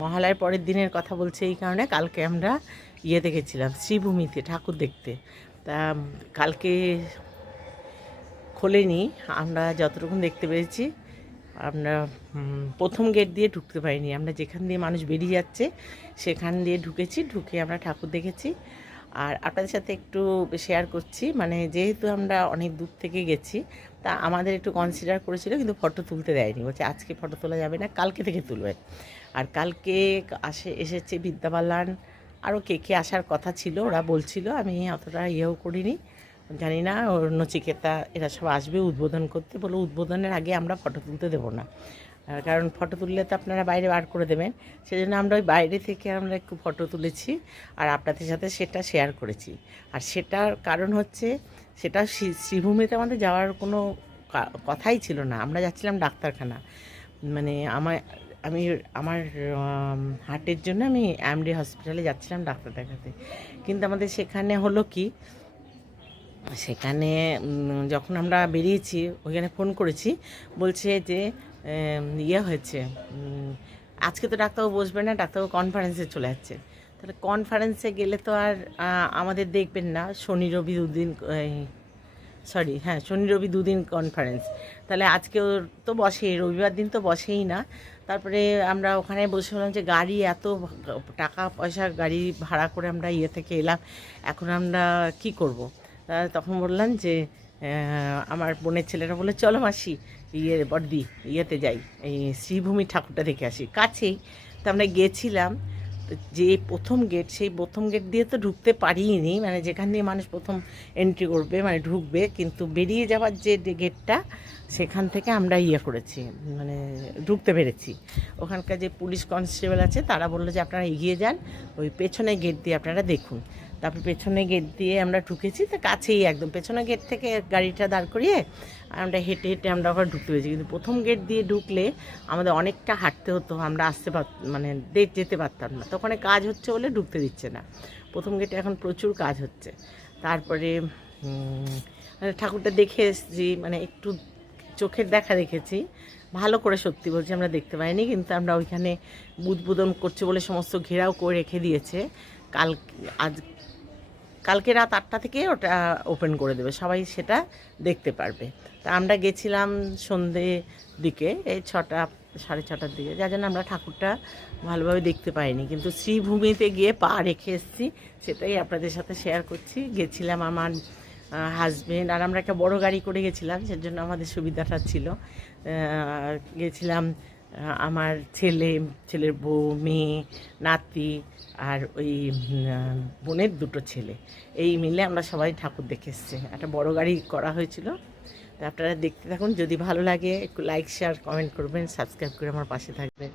মহালয়ার পরের দিনের কথা বলছি এই কারণে, কালকে আমরা ইয়েতে গেছিলাম শ্রীভূমিতে ঠাকুর দেখতে। তা কালকে খোলেনি, আমরা যতটুকু দেখতে পেরেছি আমরা প্রথম গেট দিয়ে ঢুকতে পারিনি, আমরা যেখান দিয়ে মানুষ বেরিয়ে যাচ্ছে সেখান দিয়ে ঢুকেছি, ঢুকে আমরা ঠাকুর দেখেছি। আর আপনাদের সাথে একটু শেয়ার করছি, মানে যেহেতু আমরা অনেক দূর থেকে গেছি তা আমাদের একটু কনসিডার করেছিল, কিন্তু ফটো তুলতে দেয়নি, বলছে আজকে ফটো তোলা যাবে না, কালকে থেকে তুলবেন। আর কালকে এসেছে বিদ্যা বালান, আরও কে কে আসার কথা ছিল, ওরা বলছিল, আমি অতটা ইয়েও করিনি, জানি না। ওর নচিকেতা এরা সব আসবে উদ্বোধন করতে, বলে উদ্বোধনের আগে আমরা ফটো তুলতে দেবো না, কারণ ফটো তুললে তো আপনারা বাইরে বার করে দেবেন। সেজন্য আমরা ওই বাইরে থেকে আমরা একটু ফটো তুলেছি আর আপনাদের সাথে সেটা শেয়ার করেছি। আর সেটার কারণ হচ্ছে, সেটা শ্রীভূমিতে আমাদের যাওয়ার কোনো কথাই ছিল না, আমরা যাচ্ছিলাম ডাক্তারখানা, মানে আমি আমার হার্টের জন্য আমি এমডি হসপিটালে যাচ্ছিলাম ডাক্তার দেখাতে। কিন্তু আমাদের সেখানে হলো কি, সেখানে যখন আমরা বেরিয়েছি ওইখানে ফোন করেছি, বলছে যে ইয়ে হয়েছে, আজকে তো ডাক্তারবাবু বসবে না, ডাক্তারবাবু কনফারেন্সে চলে যাচ্ছে। তাহলে কনফারেন্সে গেলে তো আর আমাদের দেখবেন না, শনি রবি দুদিন, শনি রবি দুদিন কনফারেন্স, তাহলে আজকেও তো বসেই, রবিবার দিন তো বসেই না। তারপরে আমরা ওখানে বসে বললাম যে গাড়ি এত টাকা পয়সা গাড়ি ভাড়া করে আমরা ইয়ে থেকে এলাম, এখন আমরা কি করব। তখন বললাম যে আমার বোনের ছেলেরা বলে চলো মাসি বড়দি ইয়েতে যাই, এই শ্রীভূমি ঠাকুরটা দেখে আসি, কাছেই। তো আমরা গেছিলাম, যে প্রথম গেট, সেই প্রথম গেট দিয়ে তো ঢুকতে পারিনি, মানে যেখান দিয়ে মানুষ প্রথম এন্ট্রি করবে মানে ঢুকবে, কিন্তু বেরিয়ে যাওয়ার যে গেটটা সেখান থেকে আমরা ইয়ে করেছি, মানে ঢুকতে পেরেছি। ওখানকার যে পুলিশ কনস্টেবল আছে তারা বললো যে আপনারা এগিয়ে যান, ওই পেছনে গেট দিয়ে আপনারা দেখুন। তারপর পেছনে গেট দিয়ে আমরা ঢুকেছি, তো কাছেই একদম পেছনে গেট থেকে গাড়িটা দাঁড় করিয়ে আমরা হেঁটে হেঁটে আমরা আবার ঢুকতে পেরেছি। কিন্তু প্রথম গেট দিয়ে ঢুকলে আমাদের অনেকটা হাঁটতে হতো, আমরা মানে যেতে পারতাম না, তো ওখানে কাজ হচ্ছে বলে ঢুকতে দিচ্ছে না। প্রথম গেটে এখন প্রচুর কাজ হচ্ছে। তারপরে ঠাকুরটা দেখে এসেছি, মানে একটু চোখের দেখা দেখেছি, ভালো করে সত্যি বলছি আমরা দেখতে পাইনি, কিন্তু আমরা ওইখানে উদ্বোধন করছে বলে সমস্ত ঘেরাও করে রেখে দিয়েছে। কালকে রাত 8টা থেকে ওটা ওপেন করে দেবে, সবাই সেটা দেখতে পারবে। তা আমরা গেছিলাম সন্ধে দিকে, এই 6টা 6:30টার দিকে, যার জন্য আমরা ঠাকুরটা ভালোভাবে দেখতে পাইনি, কিন্তু শ্রীভূমিতে গিয়ে পা রেখে এসেছি, সেটাই আপনাদের সাথে শেয়ার করছি। গেছিলাম আমার হাজবেন্ড আর আমরা একটা বড় গাড়ি করে গেছিলাম, সেজন্য আমাদের সুবিধাটা ছিল। গেছিলাম আমার ছেলের বউ, মেয়ে, নাতি আর ওই বোনের 2টো ছেলে, এই মিলে আমরা সবাই ঠাকুর দেখে এসেছি। একটা বড় গাড়ি করা হয়েছিল। তো আপনারা দেখতে থাকুন, যদি ভালো লাগে একটু লাইক শেয়ার কমেন্ট করবেন, সাবস্ক্রাইব করে আমার পাশে থাকবেন।